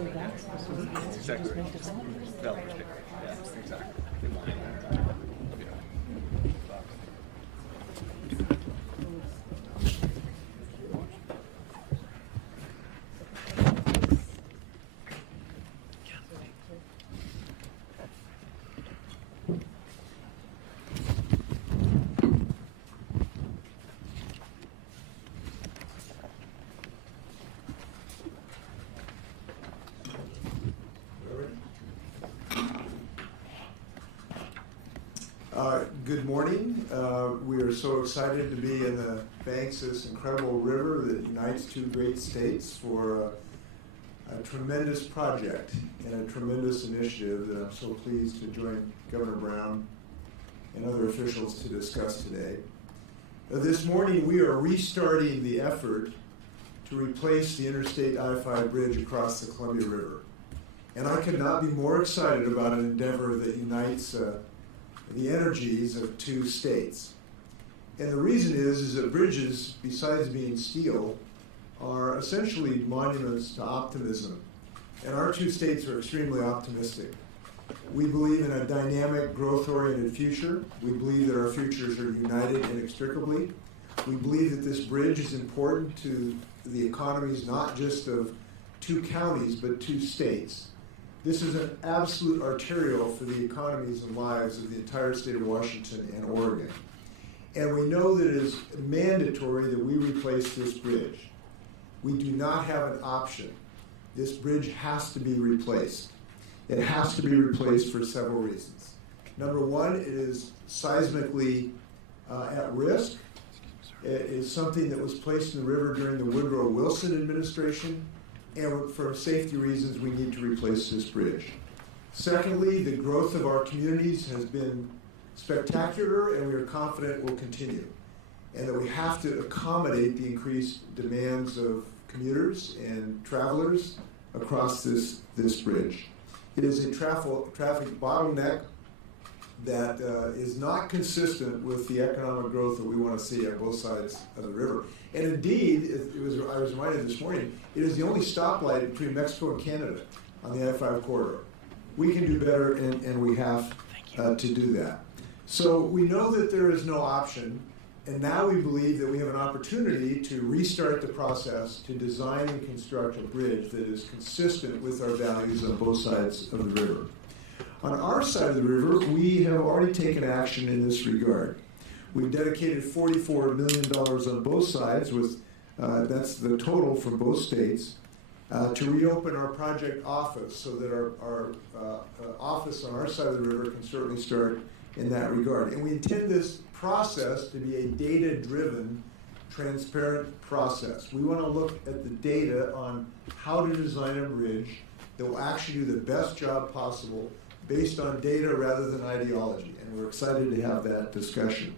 That's exactly right. Developers pick. Yeah, exactly. Good morning. We are so excited to be in the banks of this incredible river that unites two great states for a tremendous project and a tremendous initiative that I'm so pleased to join Governor Brown and other officials to discuss today. This morning we are restarting the effort to replace the interstate I-5 bridge across the Columbia River. And I could not be more excited about an endeavor that unites the energies of two states. And the reason is that bridges, besides being steel, are essentially monuments to optimism. And our two states are extremely optimistic. We believe in a dynamic, growth-oriented future. We believe that our futures are united inextricably. We believe that this bridge is important to the economies not just of two counties, but two states. This is an absolute arterial for the economies and lives of the entire state of Washington and Oregon. And we know that it is mandatory that we replace this bridge. We do not have an option. This bridge has to be replaced. It has to be replaced for several reasons. Number one, it is seismically at risk. It is something that was placed in the river during the Woodrow Wilson administration. And for safety reasons, we need to replace this bridge. Secondly, the growth of our communities has been spectacular, and we are confident will continue. And that we have to accommodate the increased demands of commuters and travelers across this bridge. It is a traffic bottleneck that is not consistent with the economic growth that we want to see on both sides of the river. And indeed, I was reminded this morning, it is the only stoplight between Mexico and Canada on the I-5 corridor. We can do better, and we have to do that. So we know that there is no option, and now we believe that we have an opportunity to restart the process to design and construct a bridge that is consistent with our values on both sides of the river. On our side of the river, we have already taken action in this regard. We've dedicated $44 million on both sides, that's the total from both states, to reopen our project office so that our office on our side of the river can certainly start in that regard. And we intend this process to be a data-driven, transparent process. We want to look at the data on how to design a bridge that will actually do the best job possible based on data rather than ideology, and we're excited to have that discussion.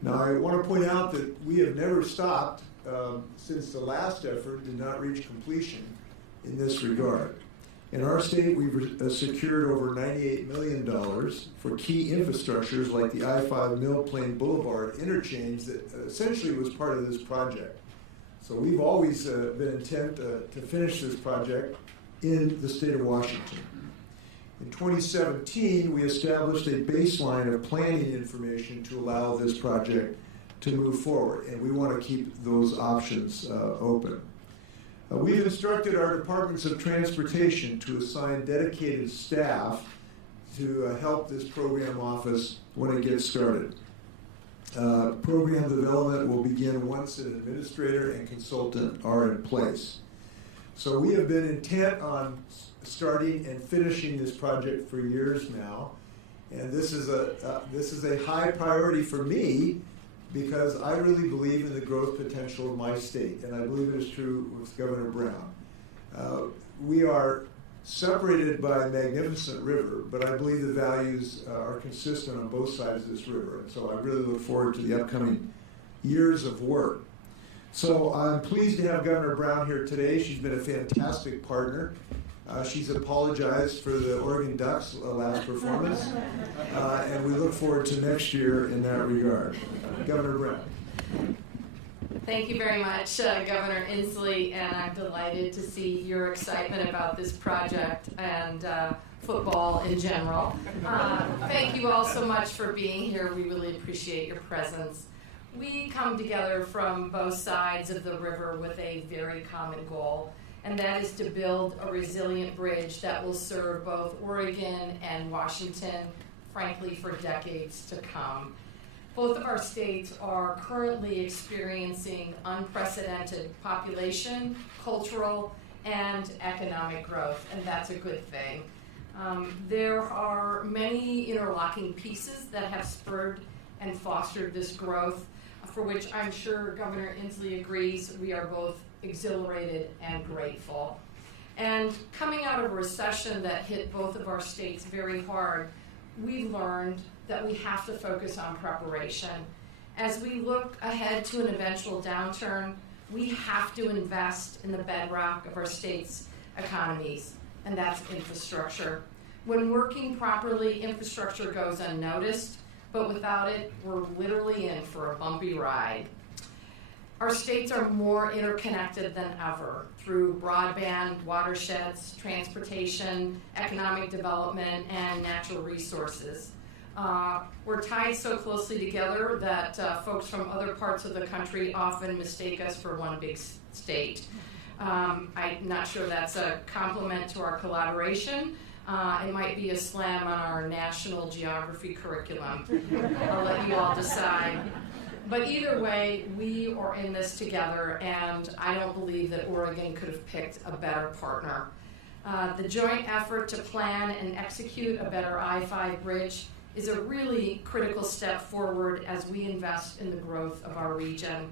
Now, I want to point out that we have never stopped since the last effort did not reach completion in this regard. In our state, we've secured over $98 million for key infrastructures like the I-5 Mill Plain Boulevard interchange that essentially was part of this project. So we've always been intent to finish this project in the state of Washington. In 2017, we established a baseline of planning information to allow this project to move forward, and we want to keep those options open. We've instructed our departments of transportation to assign dedicated staff to help this program office when it gets started. Program development will begin once an administrator and consultant are in place. So we have been intent on starting and finishing this project for years now, and this is a high priority for me because I really believe in the growth potential of my state, and I believe it is true with Governor Brown. We are separated by a magnificent river, but I believe the values are consistent on both sides of this river, and so I really look forward to the upcoming years of work. So I'm pleased to have Governor Brown here today. She's been a fantastic partner. She's apologized for the Oregon Ducks' last performance, and we look forward to next year in that regard. Governor Brown. Thank you very much, Governor Inslee, and I'm delighted to see your excitement about this project and football in general. Thank you all so much for being here. We really appreciate your presence. We come together from both sides of the river with a very common goal, and that is to build a resilient bridge that will serve both Oregon and Washington, frankly, for decades to come. Both of our states are currently experiencing unprecedented population, cultural, and economic growth, and that's a good thing. There are many interlocking pieces that have spurred and fostered this growth, for which I'm sure Governor Inslee agrees we are both exhilarated and grateful. And coming out of a recession that hit both of our states very hard, we learned that we have to focus on preparation. As we look ahead to an eventual downturn, we have to invest in the bedrock of our state's economies, and that's infrastructure. When working properly, infrastructure goes unnoticed, but without it, we're literally in for a bumpy ride. Our states are more interconnected than ever through broadband, watersheds, transportation, economic development, and natural resources. We're tied so closely together that folks from other parts of the country often mistake us for one big state. I'm not sure that's a compliment to our collaboration. It might be a slam on our national geography curriculum. I'll let you all decide. But either way, we are in this together, and I don't believe that Oregon could have picked a better partner. The joint effort to plan and execute a better I-5 bridge is a really critical step forward as we invest in the growth of our region.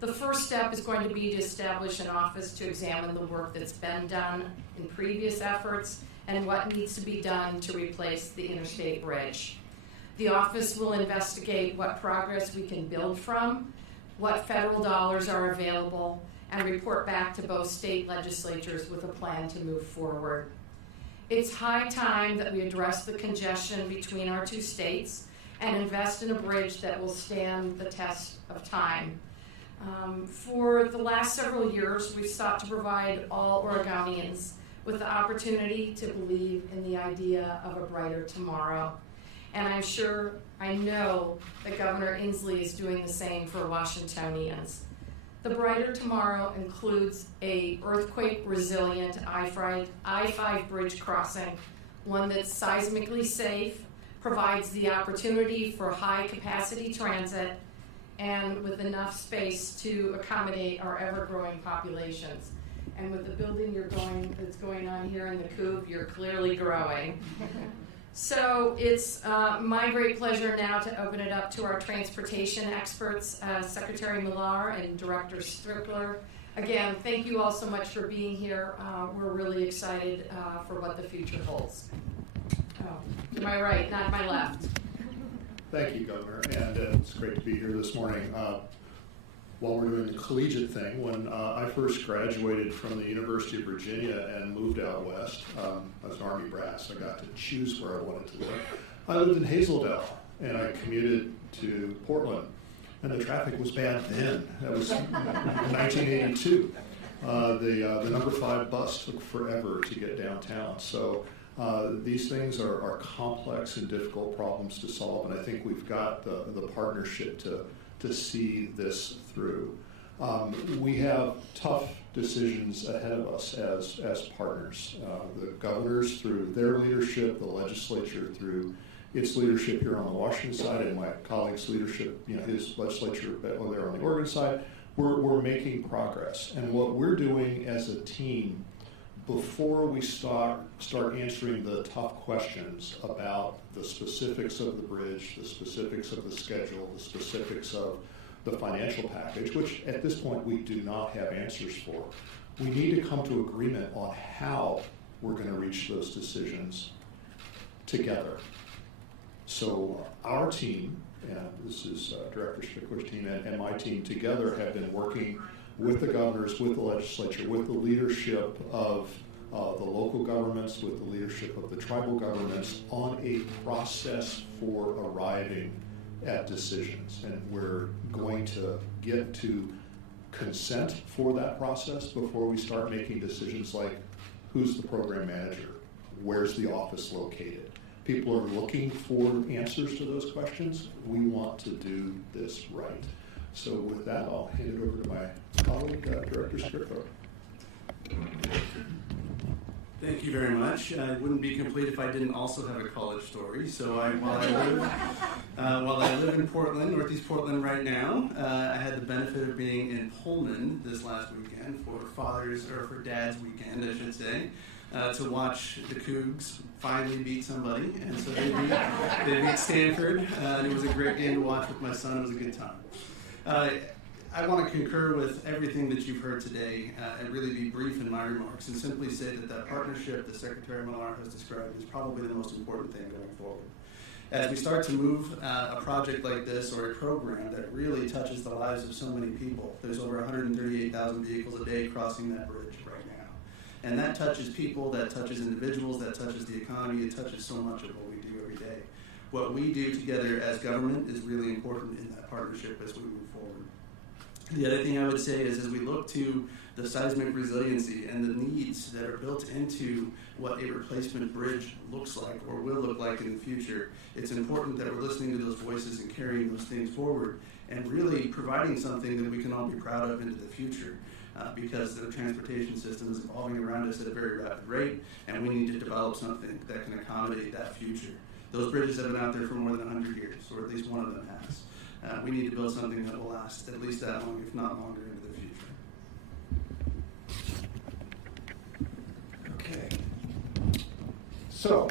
The first step is going to be to establish an office to examine the work that's been done in previous efforts and what needs to be done to replace the interstate bridge. The office will investigate what progress we can build from, what federal dollars are available, and report back to both state legislatures with a plan to move forward. It's high time that we address the congestion between our two states and invest in a bridge that will stand the test of time. For the last several years, we've sought to provide all Oregonians with the opportunity to believe in the idea of a brighter tomorrow. And I know that Governor Inslee is doing the same for Washingtonians. The brighter tomorrow includes a earthquake-resilient I-5 bridge crossing, one that's seismically safe, provides the opportunity for high-capacity transit, and with enough space to accommodate our ever-growing populations. And with the building that's going on here in the Coupe, you're clearly growing. So it's my great pleasure now to open it up to our transportation experts, Secretary Millar and Director Strickler. Again, thank you all so much for being here. We're really excited for what the future holds. Oh, to my right, not my left. Thank you, Governor, and it's great to be here this morning. While we're doing the collegiate thing, when I first graduated from the University of Virginia and moved out west, I was an Army brat, so I got to choose where I wanted to live. I lived in Hazeldale, and I commuted to Portland, and the traffic was bad then. That was 1982. The number 5 bus took forever to get downtown. So these things are complex and difficult problems to solve, and I think we've got the partnership to see this through. We have tough decisions ahead of us as partners. The governors through their leadership, the legislature through its leadership here on the Washington side, and my colleague's leadership, his legislature over there on the Oregon side, we're making progress. And what we're doing as a team, before we start answering the tough questions about the specifics of the bridge, the specifics of the schedule, the specifics of the financial package, which at this point we do not have answers for, we need to come to agreement on how we're going to reach those decisions together. So our team, and this is Director Strickler's team and my team together, have been working with the governors, with the legislature, with the leadership of the local governments, with the leadership of the tribal governments on a process for arriving at decisions. And we're going to get to consent for that process before we start making decisions like who's the program manager, where's the office located. People are looking for answers to those questions. We want to do this right. So with that, I'll hand it over to my colleague, Director Strickler. Thank you very much. It wouldn't be complete if I didn't also have a college story. So while I live in Portland, Northeast Portland right now, I had the benefit of being in Pullman this last weekend for Dad's weekend, I should say, to watch the Cougs finally beat somebody. And so they beat Stanford, and it was a great game to watch with my son. It was a good time. I want to concur with everything that you've heard today and really be brief in my remarks and simply say that partnership that Secretary Millar has described is probably the most important thing going forward. As we start to move a project like this or a program that really touches the lives of so many people, there's over 138,000 vehicles a day crossing that bridge right now. And that touches people, that touches individuals, that touches the economy, it touches so much of what we do every day. What we do together as government is really important in that partnership as we move forward. The other thing I would say is as we look to the seismic resiliency and the needs that are built into what a replacement bridge looks like or will look like in the future, it's important that we're listening to those voices and carrying those things forward and really providing something that we can all be proud of into the future because the transportation system is evolving around us at a very rapid rate and we need to develop something that can accommodate that future. Those bridges have been out there for more than 100 years, or at least one of them has. We need to build something that will last at least that long, if not longer, into the future. Okay. So,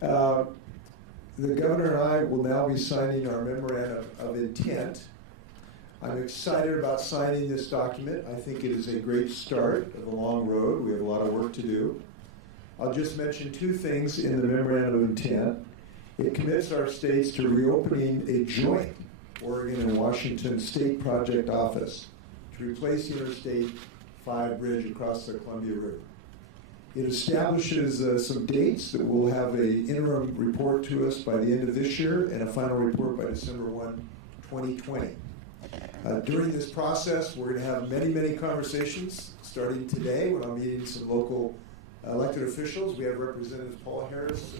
the governor and I will now be signing our memorandum of intent. I'm excited about signing this document. I think it is a great start of a long road. We have a lot of work to do. I'll just mention two things in the memorandum of intent. It commits our states to reopening a joint Oregon and Washington State Project Office to replace Interstate 5 bridge across the Columbia River. It establishes some dates that will have an interim report to us by the end of this year and a final report by December 1, 2020. During this process, we're going to have many, many conversations, starting today when I'm meeting some local elected officials. We have Representatives Paul Harris,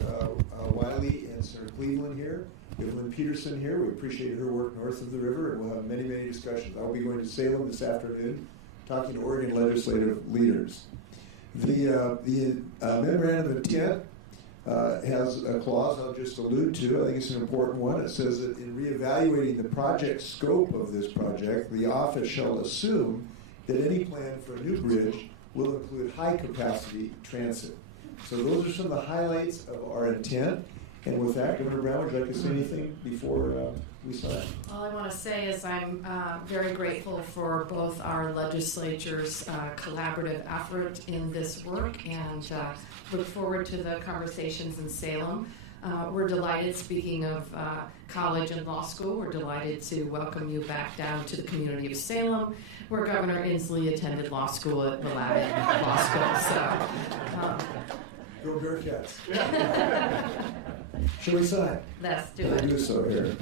Wiley, and Senator Cleveland here. We have Lynn Peterson here. We appreciate her work north of the river, and we'll have many, many discussions. I'll be going to Salem this afternoon, talking to Oregon legislative leaders. The memorandum of intent has a clause I'll just allude to. I think it's an important one. It says that in reevaluating the project scope of this project, the office shall assume that any plan for a new bridge will include high-capacity transit. So those are some of the highlights of our intent. And with that, Governor Brown, would you like to say anything before we sign? All I want to say is I'm very grateful for both our legislature's collaborative effort in this work and look forward to the conversations in Salem. We're delighted, speaking of college and law school, we're delighted to welcome you back down to the community of Salem, where Governor Inslee attended law school at Willamette Law School. So, Go Bearcats. Shall we sign? Let's do We'll it. do so here.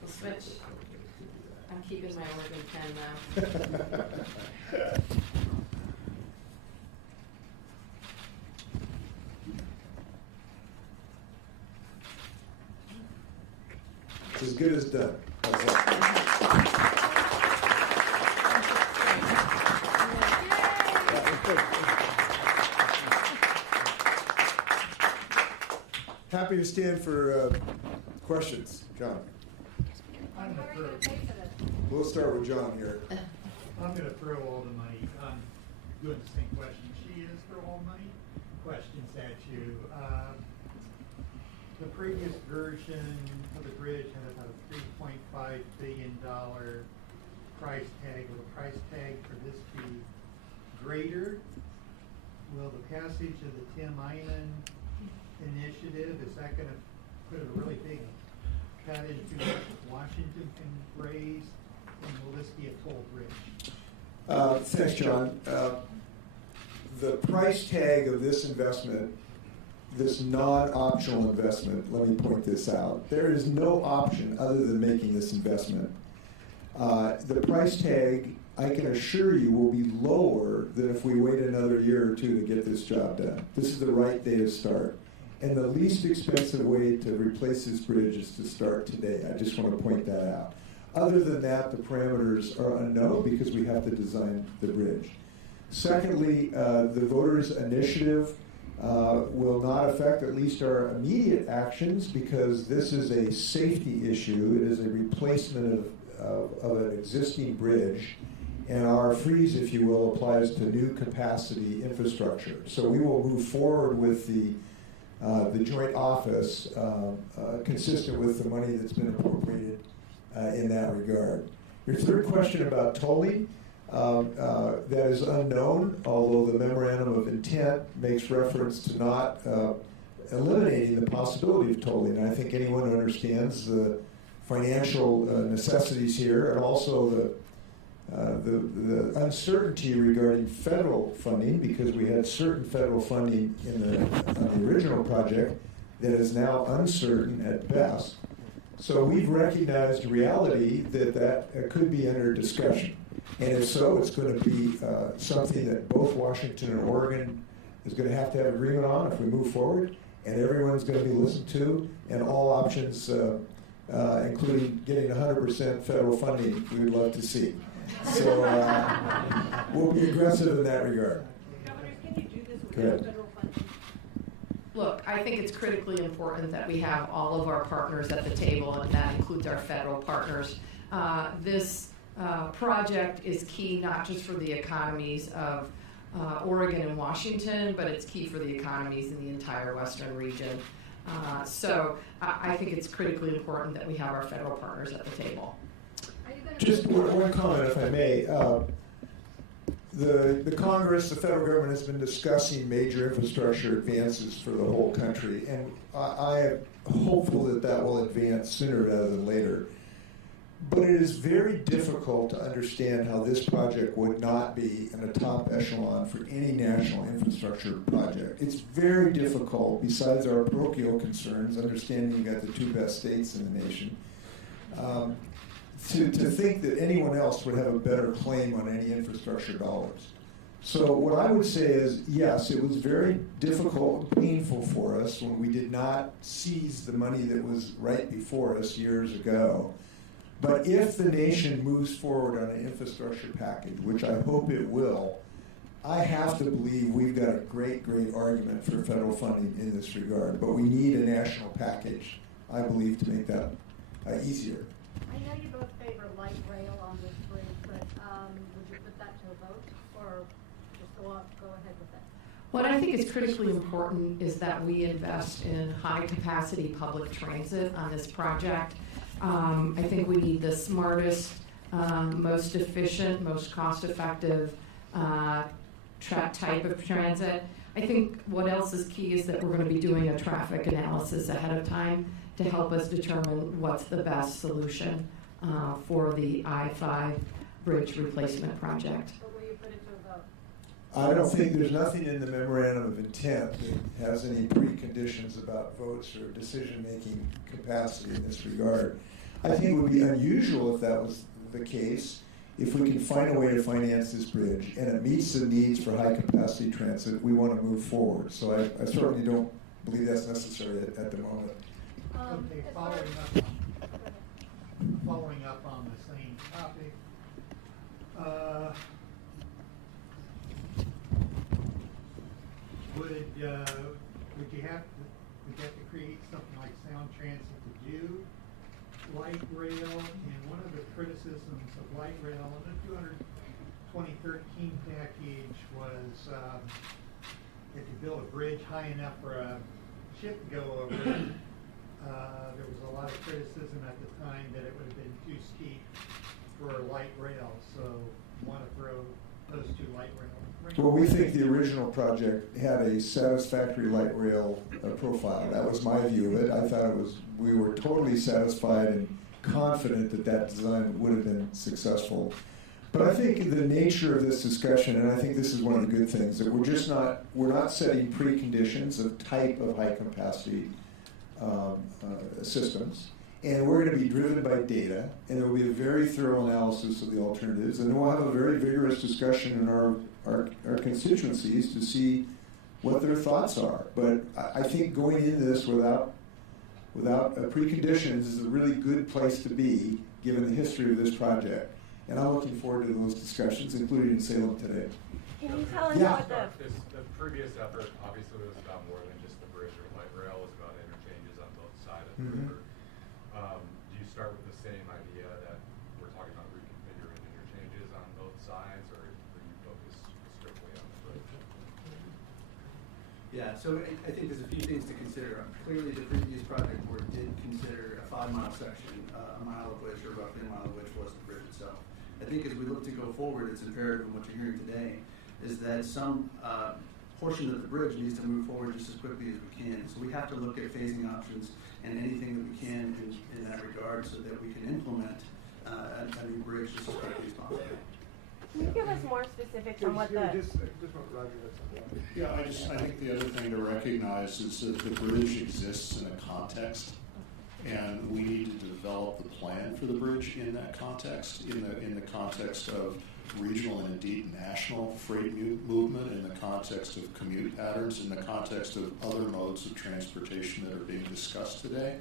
We'll switch. I'm keeping my Oregon pen now. It's as good as done. How's that? Happy to stand for questions. John. I'm gonna throw, We'll start with John here. I'm gonna throw all the money, I'm doing the same question she is for all money, questions at you. The previous version of the bridge had about a $3.5 billion price tag. Will the price tag for this be greater? Will the passage of the Tim Island initiative, is that gonna put a really big cut into what Washington can raise? And will this be a toll bridge? Thanks, John. The price tag of this investment this non-optional investment, let me point this out. There is no option other than making this investment. The price tag, I can assure you, will be lower than if we wait another year or two to get this job done. This is the right day to start. And the least expensive way to replace this bridge is to start today. I just want to point that out. Other than that, the parameters are unknown because we have to design the bridge. Secondly, the voters' initiative will not affect at least our immediate actions because this is a safety issue. It is a replacement of an existing bridge, and our freeze, if you will, applies to new capacity infrastructure. So we will move forward with the joint office consistent with the money that's been appropriated in that regard. Your third question about tolling, that is unknown, although the memorandum of intent makes reference to not eliminating the possibility of tolling. And I think anyone who understands the financial necessities here and also the uncertainty regarding federal funding, because we had certain federal funding on the original project that is now uncertain at best. So we've recognized reality that could be under discussion. And if so, it's going to be something that both Washington and Oregon is going to have agreement on if we move forward, and everyone's going to be listened to, and all options, including getting 100% federal funding, we would love to see. So we'll be aggressive in that regard. Governor, can you do this without federal funding? Look, I think it's critically important that we have all of our partners at the table, and that includes our federal partners. This project is key not just for the economies of Oregon and Washington, but it's key for the economies in the entire Western region. So I think it's critically important that we have our federal partners at the table. Just one comment, if I may. The Congress, the federal government has been discussing major infrastructure advances for the whole country, and I am hopeful that will advance sooner rather than later. But it is very difficult to understand how this project would not be in a top echelon for any national infrastructure project. It's very difficult, besides our parochial concerns, understanding you got the two best states in the nation, to think that anyone else would have a better claim on any infrastructure dollars. So what I would say is, yes, it was very difficult and painful for us when we did not seize the money that was right before us years ago. But if the nation moves forward on an infrastructure package, which I hope it will, I have to believe we've got a great argument for federal funding in this regard. But we need a national package, I believe, to make that easier. I know you both favor light rail on this bridge, but would you put that to a vote, or just go ahead with it? What I think is critically important is that we invest in high-capacity public transit on this project. I think we need the smartest, most efficient, most cost-effective type of transit. I think what else is key is that we're going to be doing a traffic analysis ahead of time to help us determine what's the best solution for the I-5 bridge replacement project. Or will you put it to a vote? I don't think there's nothing in the memorandum of intent that has any preconditions about votes or decision-making capacity in this regard. I think it would be unusual if that was the case, if we can find a way to finance this bridge and it meets the needs for high-capacity transit, we want to move forward. So I certainly don't believe that's necessary at the moment. Okay, following up on the same topic, would you have to create something like Sound Transit to do light rail? And one of the criticisms of light rail in the 2013 package was if you build a bridge high enough for a ship to go over, there was a lot of criticism at the time that it would have been too steep for light rail. So you want to throw those two light rail. Well, we think the original project had a satisfactory light rail profile. That was my view of it. I thought we were totally satisfied and confident that design would have been successful. But I think the nature of this discussion, and I think this is one of the good things, that we're not setting preconditions of type of high capacity systems. And we're going to be driven by data, and there will be a very thorough analysis of the alternatives, and then we'll have a very vigorous discussion in our constituencies to see what their thoughts are. But I think going into this without preconditions is a really good place to be, given the history of this project. And I'm looking forward to those discussions, including in Salem today. Can you tell us Yeah. what the The previous effort obviously was about more than just the bridge or light rail. It was about interchanges on both sides of the river. Do you start with the same idea that we're talking about reconfiguring interchanges on both sides, or are you focused strictly on the bridge? Yeah, so I think there's a few things to consider. Clearly, the previous project board did consider a 5-mile section, a mile of which, or roughly a mile of which, was the bridge itself. I think as we look to go forward, it's imperative in what you're hearing today is that some portion of the bridge needs to move forward just as quickly as we can. So we have to look at phasing options and anything that we can in that regard so that we can implement a new bridge just as quickly as possible. Can you give us more specifics on what the Just want Roger to say. Yeah, I think the other thing to recognize is that the bridge exists in a context, and we need to develop the plan for the bridge in that context, in the context of regional and indeed national freight movement, in the context of commute patterns, in the context of other modes of transportation that are being discussed today.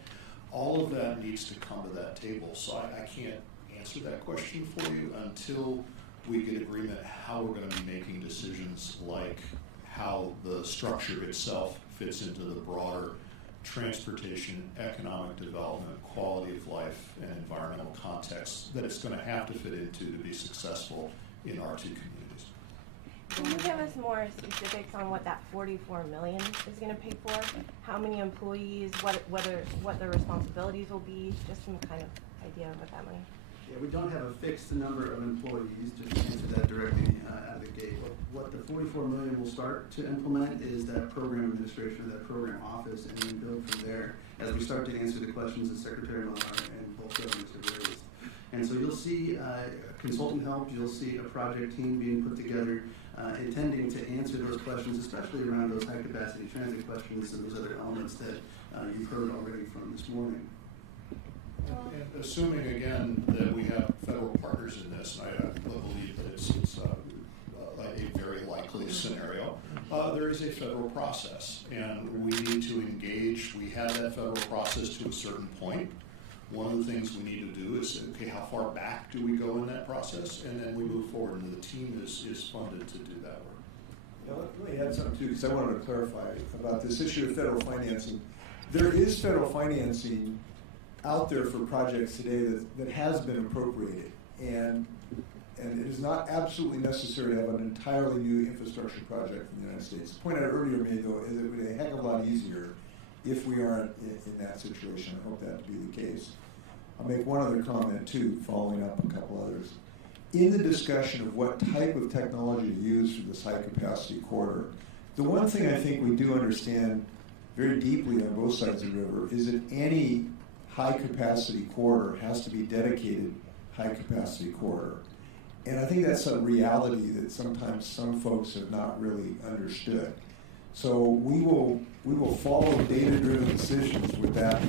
All of that needs to come to that table. So I can't answer that question for you until we get agreement how we're going to be making decisions like how the structure itself fits into the broader transportation, economic development, quality of life, and environmental context that it's going to have to fit into to be successful in our two communities. Can you give us more specifics on what that $44 million is going to pay for? How many employees? What their responsibilities will be? Just some kind of idea of what that money. Yeah, we don't have a fixed number of employees, just to answer that directly out of the gate. What the $44 million will start to implement is that program administration, that program office, and then build from there as we start to answer the questions that Secretary Millar and both governors have raised. And so you'll see consultant help, you'll see a project team being put together intending to answer those questions, especially around those high-capacity transit questions and those other elements that you've heard already from this morning. And assuming, again, that we have federal partners in this, and I believe that it's a very likely scenario, there is a federal process, and we need to engage. We have that federal process to a certain point. One of the things we need to do is, okay, how far back do we go in that process? And then we move forward, and the team is funded to do that work. Now, let me add something, too, because I wanted to clarify about this issue of federal financing. There is federal financing out there for projects today that has been appropriated, and it is not absolutely necessary to have an entirely new infrastructure project in the United States. The point I earlier made, though, is it would be a heck of a lot easier if we aren't in that situation. I hope that to be the case. I'll make one other comment, too, following up a couple others. In the discussion of what type of technology to use for this high-capacity corridor, the one thing I think we do understand very deeply on both sides of the river is that any high-capacity corridor has to be dedicated high-capacity corridor. And I think that's a reality that sometimes some folks have not really understood. So we will follow data-driven decisions with that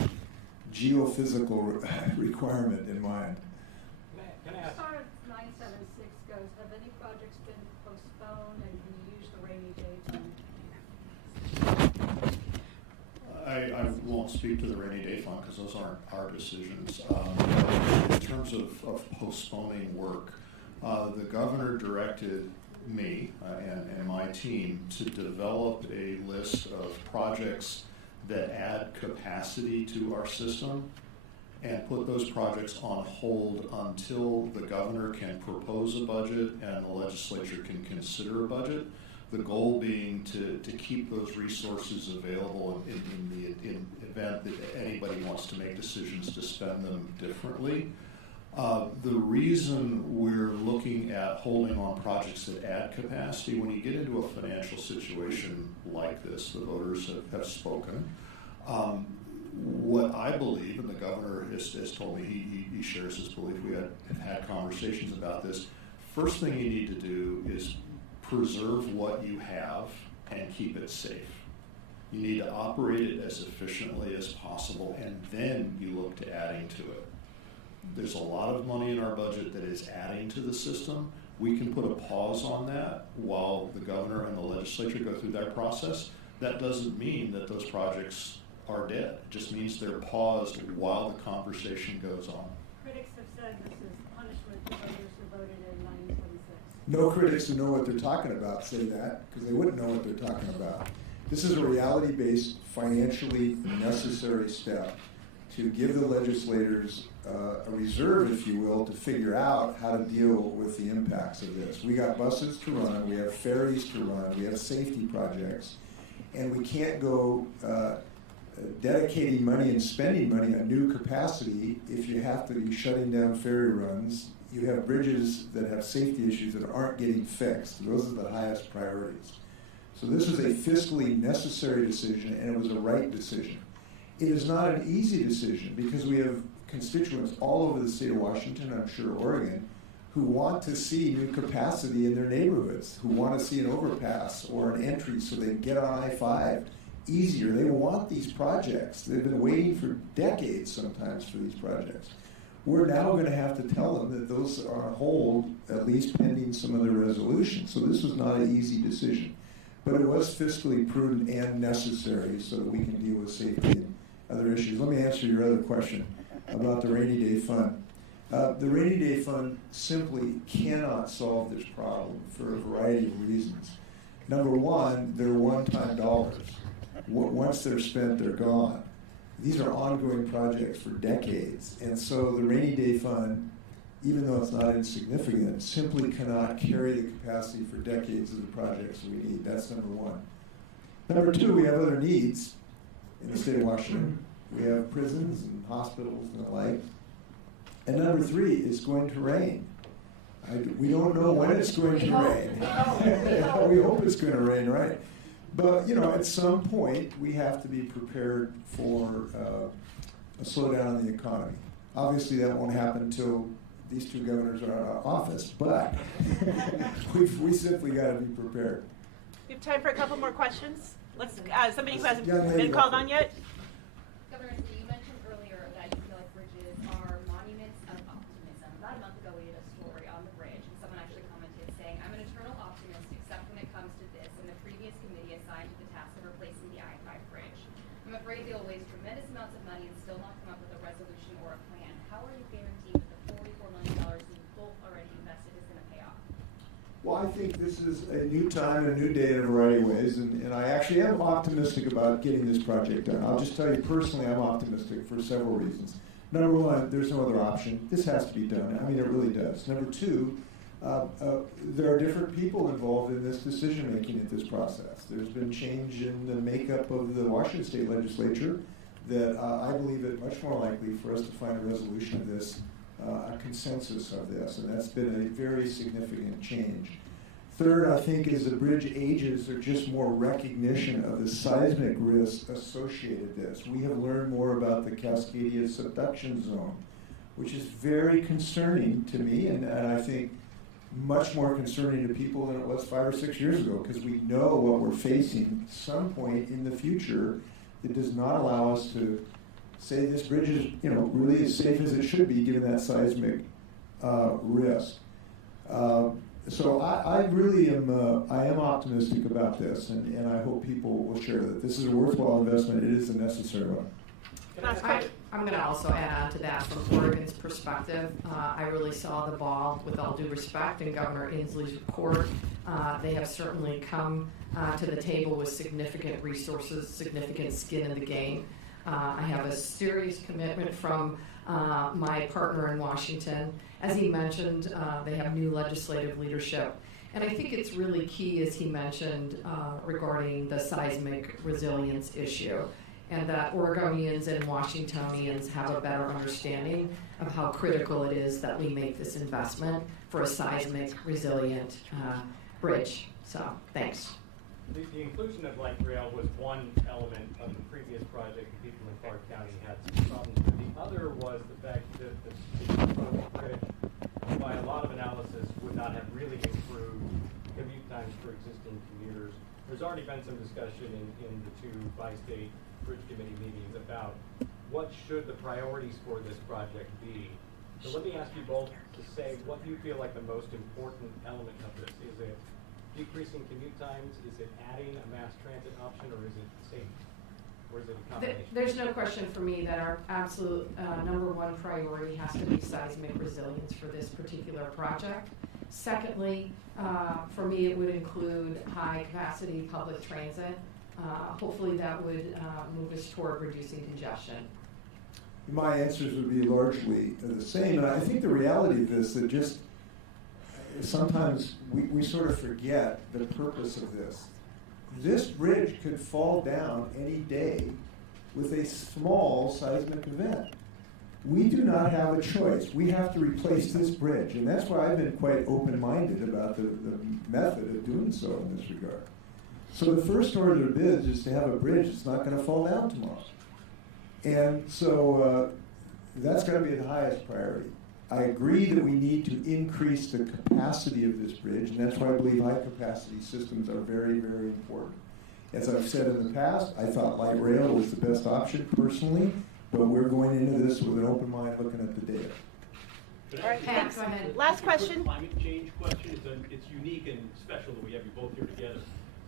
geophysical requirement in mind. Can I As ask? far as 976 goes, have any projects been postponed, and can you use the rainy day fund? I won't speak to the rainy day fund because those aren't our decisions. In terms of postponing work, the governor directed me and my team to develop a list of projects that add capacity to our system and put those projects on hold until the governor can propose a budget and the legislature can consider a budget. The goal being to keep those resources available in the event that anybody wants to make decisions to spend them differently. The reason we're looking at holding on projects that add capacity, when you get into a financial situation like this, the voters have spoken. What I believe, and the governor has told me he shares this belief, we have had conversations about this, First thing you need to do is preserve what you have and keep it safe. You need to operate it as efficiently as possible, and then you look to adding to it. There's a lot of money in our budget that is adding to the system. We can put a pause on that while the governor and the legislature go through their process. That doesn't mean that those projects are dead. It just means they're paused while the conversation goes on. Critics have said this is punishment to voters who voted in 1926. No critics who know what they're talking about say that, because they wouldn't know what they're talking about. This is a reality-based, financially necessary step to give the legislators a reserve, if you will, to figure out how to deal with the impacts of this. We got buses to run, we have ferries to run, we have safety projects, and we can't go dedicating money and spending money on new capacity if you have to be shutting down ferry runs. You have bridges that have safety issues that aren't getting fixed. Those are the highest priorities. So this is a fiscally necessary decision, and it was a right decision. It is not an easy decision because we have constituents all over the state of Washington, I'm sure Oregon, who want to see new capacity in their neighborhoods, who want to see an overpass or an entry so they can get on I-5 easier. They want these projects. They've been waiting for decades sometimes for these projects. We're now going to have to tell them that those are on hold, at least pending some other resolution. So this was not an easy decision. But it was fiscally prudent and necessary so that we can deal with safety and other issues. Let me answer your other question about the rainy day fund. The rainy day fund simply cannot solve this problem for a variety of reasons. Number one, they're one-time dollars. Once they're spent, they're gone. These are ongoing projects for decades, and so the rainy day fund, even though it's not insignificant, simply cannot carry the capacity for decades of the projects we need. That's number one. Number two, we have other needs in the state of Washington. We have prisons and hospitals and the like. And number three, it's going to rain. We don't know when it's going to rain. We hope it's going to rain, right? But, at some point, we have to be prepared for a slowdown in the economy. Obviously, that won't happen until these two governors are out of office, but we simply got to be prepared. We have time for a couple more questions. Let's somebody who hasn't been called on yet. Governor Inslee, you mentioned earlier that you feel like bridges are monuments of optimism. About a month ago, we did a story on the bridge, and someone actually commented saying, "I'm an eternal optimist, except when it comes to this, and the previous committee assigned to the task of replacing the I-5 bridge. I'm afraid they will waste tremendous amounts of money and still not come up with a resolution or a plan. How are you guaranteeing that the $44 million you've both already invested is going to pay off?" Well, I think this is a new time and a new day in a variety of ways, and I actually am optimistic about getting this project done. I'll just tell you personally, I'm optimistic for several reasons. Number one, there's no other option. This has to be done. I mean, it really does. Number two, there are different people involved in this decision-making in this process. There's been change in the makeup of the Washington State Legislature that I believe it much more likely for us to find a resolution of this, a consensus of this, and that's been a very significant change. Third, I think as the bridge ages, there's just more recognition of the seismic risks associated with this. We have learned more about the Cascadia subduction zone, which is very concerning to me, and I think much more concerning to people than it was 5 or 6 years ago, because we know what we're facing at some point in the future that does not allow us to say this bridge is, really as safe as it should be given that seismic risk. So I really am optimistic about this, and I hope people will share that this is a worthwhile investment. It is a necessary one. I'm going to also add on to that from Oregon's perspective. I really saw the ball, with all due respect, in Governor Inslee's report. They have certainly come to the table with significant resources, significant skin in the game. I have a serious commitment from my partner in Washington. As he mentioned, they have new legislative leadership. And I think it's really key, as he mentioned, regarding the seismic resilience issue, and that Oregonians and Washingtonians have a better understanding of how critical it is that we make this investment for a seismic resilient bridge. So, thanks. The inclusion of light rail was one element of the previous project that people in Clark County had some problems with. The other was the fact that the bridge, by a lot of analysis, would not have there's already been some discussion in the two bi-state bridge committee meetings about what should the priorities for this project be. So let me ask you both to say what you feel like the most important element of this. Is it decreasing commute times? Is it adding a mass transit option, or is it safety? Or is it a combination? There's no question for me that our absolute number one priority has to be seismic resilience for this particular project. Secondly, for me, it would include high-capacity public transit. Hopefully that would move us toward reducing congestion. My answers would be largely the same, and I think the reality of this, that just sometimes we sort of forget the purpose of this. This bridge could fall down any day with a small seismic event. We do not have a choice. We have to replace this bridge, and that's why I've been quite open-minded about the method of doing so in this regard. So the first order of bids is to have a bridge that's not going to fall down tomorrow. And so that's going to be the highest priority. I agree that we need to increase the capacity of this bridge, and that's why I believe high-capacity systems are very, very important. As I've said in the past, I thought light rail was the best option personally, but we're going into this with an open mind looking at the data. All right, thanks. Go ahead. Last question. Climate change question. It's unique and special that we have you both here together.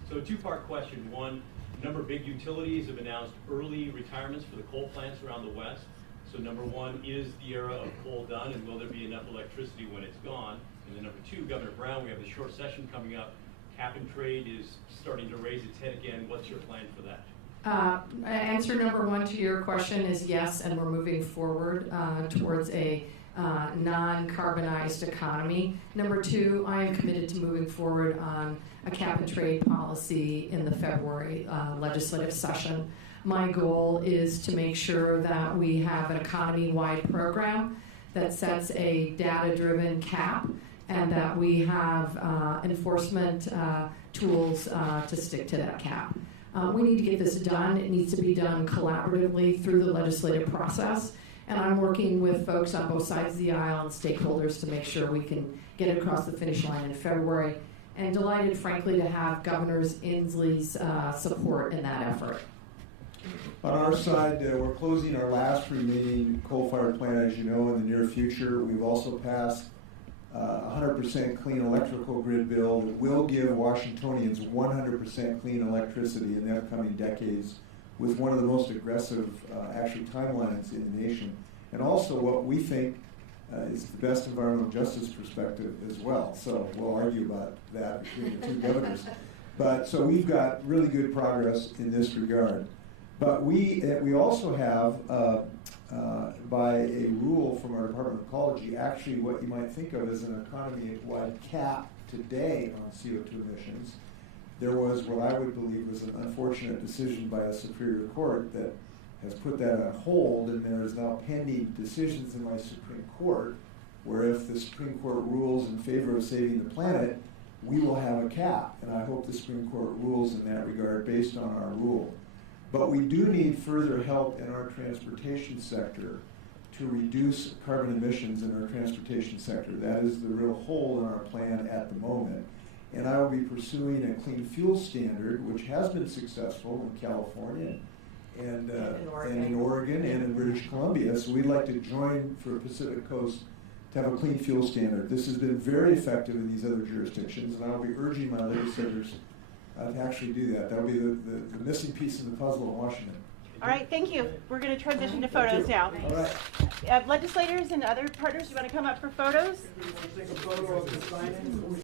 So a two-part question. One, a number of big utilities have announced early retirements for the coal plants around the West. So number one, is the era of coal done, and will there be enough electricity when it's gone? And then number two, Governor Brown, we have the short session coming up. Cap and trade is starting to raise its head again. What's your plan for that? Answer number one to your question is yes, and we're moving forward towards a non-carbonized economy. Number two, I am committed to moving forward on a cap and trade policy in the February legislative session. My goal is to make sure that we have an economy-wide program that sets a data-driven cap, and that we have enforcement tools to stick to that cap. We need to get this done. It needs to be done collaboratively through the legislative process. And I'm working with folks on both sides of the aisle and stakeholders to make sure we can get it across the finish line in February. And delighted, frankly, to have Governor Inslee's support in that effort. On our side, we're closing our last remaining coal-fired plant, as you know, in the near future. We've also passed 100% clean electrical grid bill that will give Washingtonians 100% clean electricity in the upcoming decades, with one of the most aggressive actually timelines in the nation, and also what we think is the best environmental justice perspective as well. So we'll argue about that between the two governors. But so we've got really good progress in this regard. But we also have, by a rule from our Department of Ecology, actually what you might think of as an economy-wide cap today on CO2 emissions. There was what I would believe was an unfortunate decision by a superior court that has put that on hold, and there is now pending decisions in my Supreme Court where if the Supreme Court rules in favor of saving the planet, we will have a cap. And I hope the Supreme Court rules in that regard based on our rule. But we do need further help in our transportation sector to reduce carbon emissions in our transportation sector. That is the real hole in our plan at the moment. And I will be pursuing a clean fuel standard, which has been successful in California and in Oregon and in British Columbia. So we'd like to join for Pacific Coast to have a clean fuel standard. This has been very effective in these other jurisdictions, and I will be urging my legislators to actually do that. That will be the missing piece in the puzzle in Washington. All right, thank you. We're going to transition to photos now. All right. Legislators and other partners, you want to come up for photos? Take a photo of the sign-in.